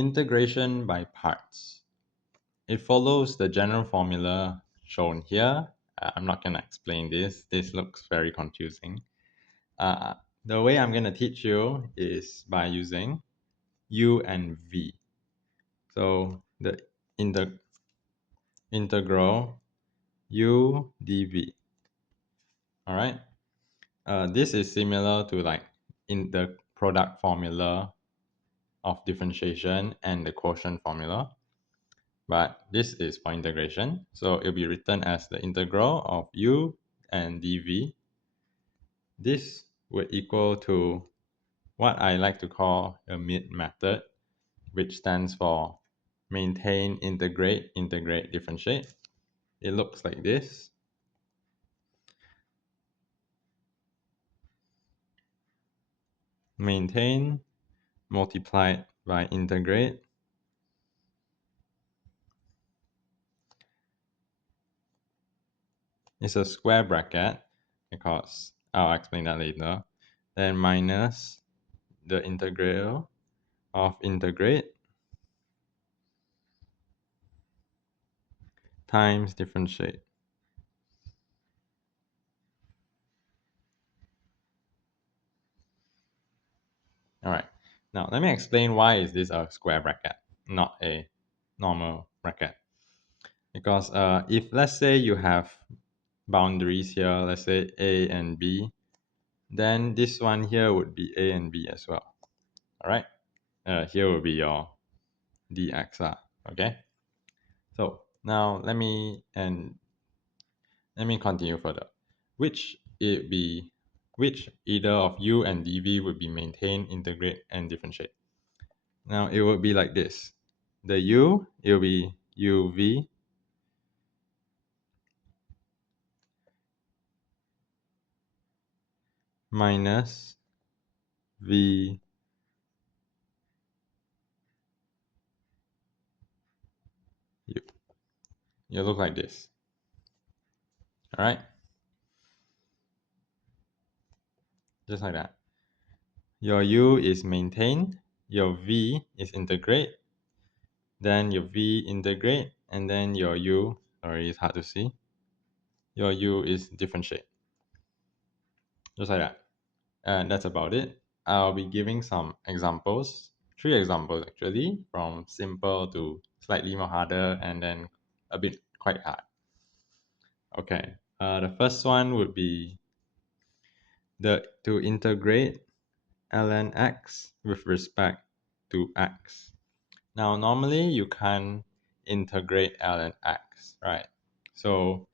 Integration by parts. It follows the general formula shown here. I'm not going to explain this. This looks very confusing. The way I'm going to teach you is by using u and v. So the integral u dv. All right. This is similar to like in the product formula of differentiation and the quotient formula, but this is for integration. So it'll be written as the integral of u and dv. This would equal to what I like to call a MID method, which stands for maintain, integrate, integrate, differentiate. It looks like this. Maintain multiplied by integrate. It's a square bracket because I'll explain that later. Then minus the integral of integrate times differentiate. All right. Now let me explain why is this a square bracket, not a normal bracket. Because if let's say you have boundaries here, let's say a and b, then this one here would be a and b as well. All right. Here will be your dx. Okay. So now let me continue further. Which either of u and dv would be maintained, integrate, and differentiate. Now it would be like this. The u, it will be uv minus v u. It look like this. All right, just like that. Your u is maintained, your v is integrate, then your v integrate, and then your u, sorry, it's hard to see, your u is differentiate. Just like that. And that's about it. I'll be giving some examples, 3 examples actually, from simple to slightly more harder and then a bit quite hard. Okay, the first one would be to integrate ln x with respect to x. Now, normally you can't integrate ln x, right? So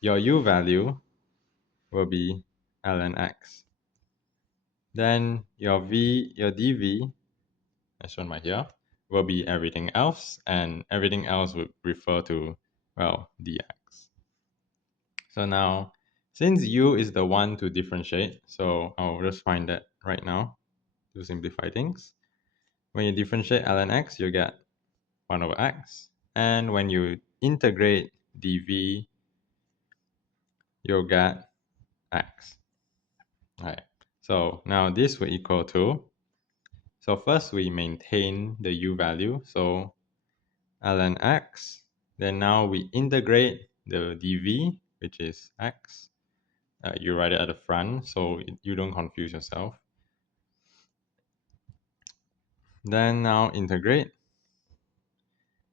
your u value will be ln x. Then your dv, as shown right here, will be everything else, and everything else would refer to, well, dx. So now, since u is the one to differentiate, so I'll just find that right now to simplify things. When you differentiate ln x, you get 1 over x. And when you integrate dv, you'll get x. All right. So now this will equal to, so first we maintain the u value, so ln x. Then now we integrate the dv, which is x. You write it at the front so you don't confuse yourself. Then now integrate,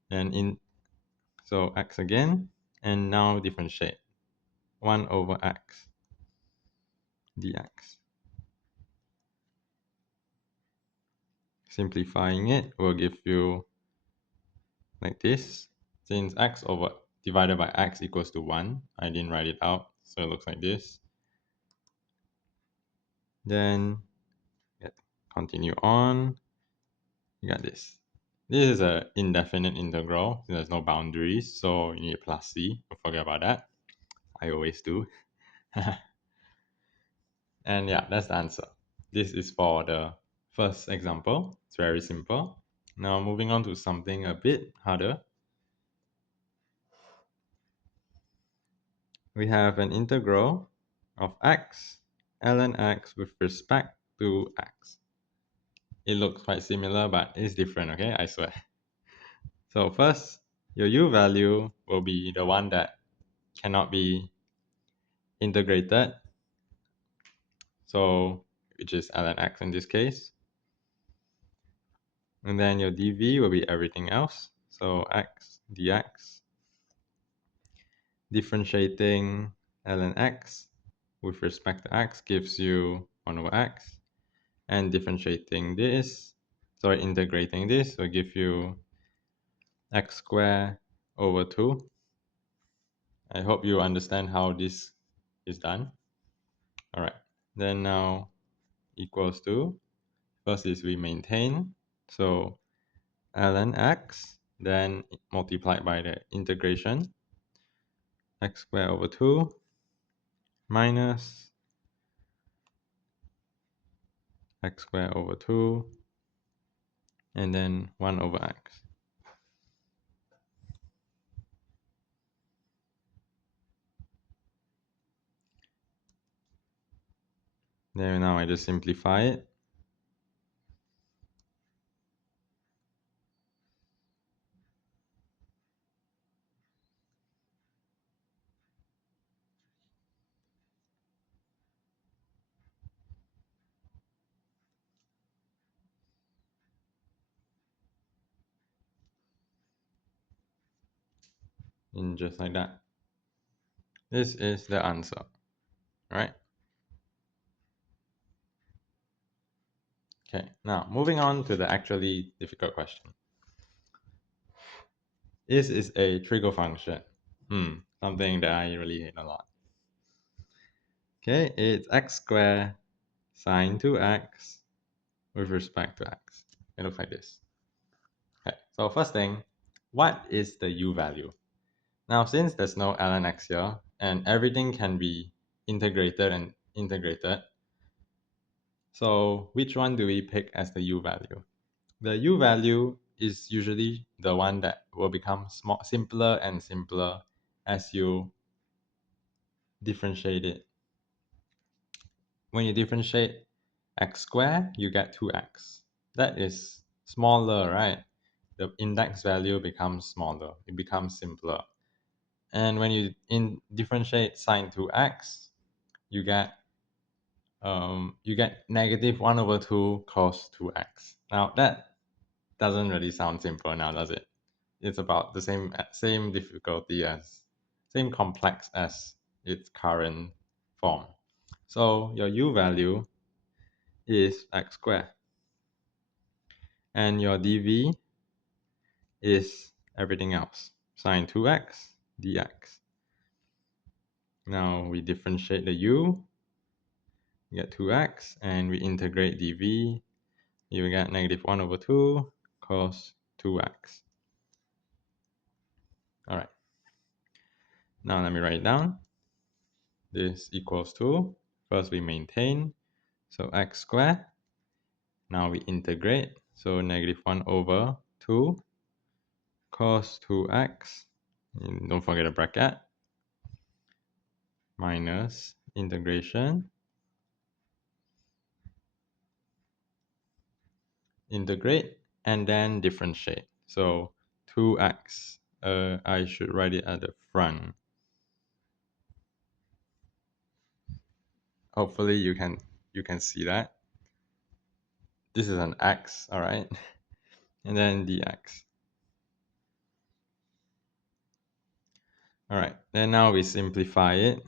and so x again, and now differentiate 1 over x dx. Simplifying it will give you like this. Since x over divided by x equals to 1, I didn't write it out, so it looks like this. Then continue on, you got this. This is an indefinite integral. There's no boundaries, so you need plus c. Don't forget about that. I always do. And yeah, that's the answer. This is for the first example. It's very simple. Now moving on to something a bit harder. We have an integral of x ln x with respect to x. it looks quite similar, but it's different, okay? I swear. So first, your u value will be the one that cannot be integrated. So, which is ln x in this case. And then your dv will be everything else. So x dx. Differentiating ln x with respect to x gives you 1 over x. And differentiating this, integrating this will give you x squared over 2. I hope you understand how this is done. All right, then now equals to, first is we maintain, so ln x, then multiplied by the integration, x squared over 2 minus x squared over 2, and then 1 over x. Then now I just simplify it. And just like that. This is the answer, right? Okay, now moving on to the actually difficult question. This is a trigo function. Something that I really hate a lot. Okay, it's x squared sine 2x with respect to x. It looks like this. Okay, so first thing, what is the u value? Now, since there's no ln x here, and everything can be integrated and integrated, so which one do we pick as the u value? The u value is usually the one that will become simpler and simpler as you differentiate it. When you differentiate x squared, you get 2x. That is smaller, right? The index value becomes smaller. It becomes simpler. And when you differentiate sine 2x, you get negative 1 over 2 cos 2x. Now that doesn't really sound simple now, does it? It's about the same difficulty as, same complex as its current form. So your u value is x squared, and your dv is everything else, sine 2x dx. Now we differentiate the u, we get 2x, and we integrate dv, you get negative 1 over 2 cos 2x. All right. Now let me write it down. This equals to, first we maintain, so x squared. Now we integrate, so negative 1 over 2 cos 2x, and don't forget a bracket, minus integration, integrate, and then differentiate. So 2x, I should write it at the front. Hopefully you can see that. This is an x, all right? And then dx. All right, then now we simplify it.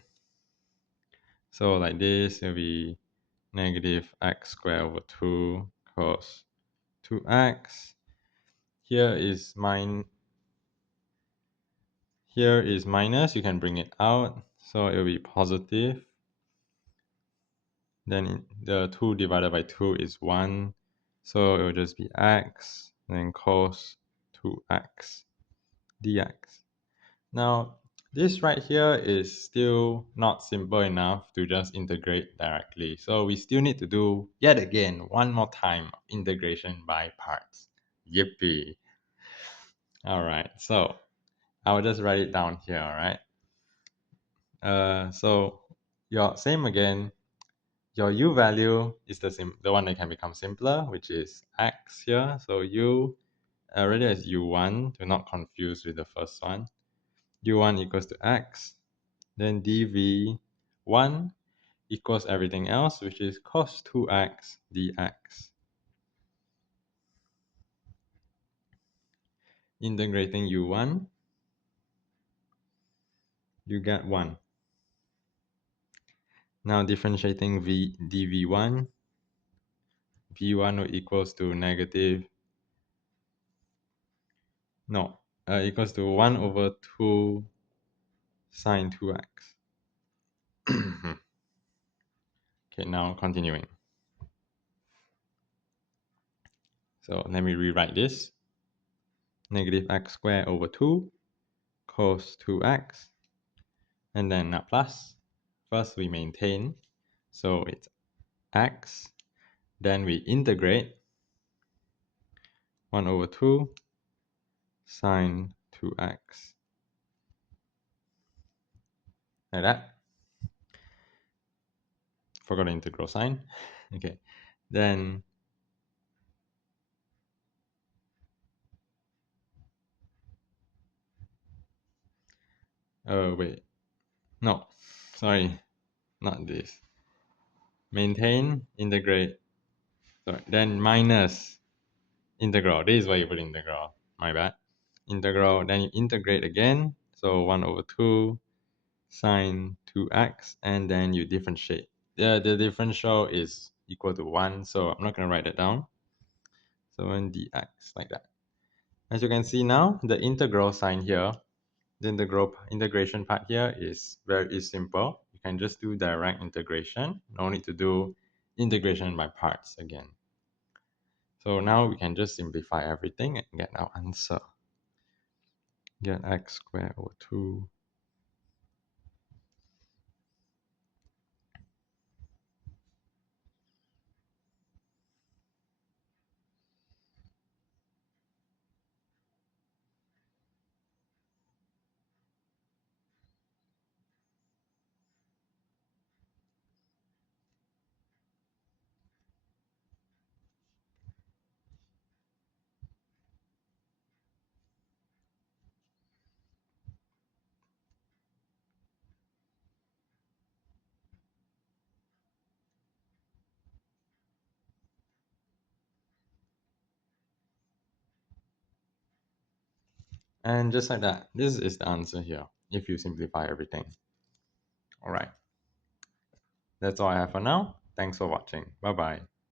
So like this, it'll be negative x squared over 2 cos 2x. Here is minus, you can bring it out. So it will be positive. Then the 2 divided by 2 is 1. So it will just be x, then cos 2x dx. Now, this right here is still not simple enough to just integrate directly. So we still need to do, yet again, one more time, integration by parts. Yippee. All right, so I'll just write it down here, all right? So same again, your u value is the one that can become simpler, which is x here. So u already as u1, to not confuse with the first one. u1 equals to x. Then dv1 equals everything else, which is cos 2x dx. Integrating u1, you get 1. Now differentiating dv1, v1 equals to equals to 1 over 2 sine 2x. Okay, now continuing. So let me rewrite this. Negative x squared over 2 cos 2x, and then a plus. First we maintain, so it's x. Then we integrate 1 over 2 sine 2x. Like that. Forgot the integral sign. Okay. Then wait. No. Sorry. Not this. Maintain, integrate. Sorry. Then minus integral. This is why you put integral. My bad. Integral. Then you integrate again. So 1 over 2 sine 2x, and then you differentiate. The differential is equal to 1, so I'm not going to write that down. So 1 dx, like that. As you can see now, the integral sign here, the integration part here is very simple. You can just do direct integration. No need to do integration by parts again. So now we can just simplify everything and get our answer. Get x squared over 2. And just like that, this is the answer here, if you simplify everything. Alright, that's all I have for now. Thanks for watching. Bye bye.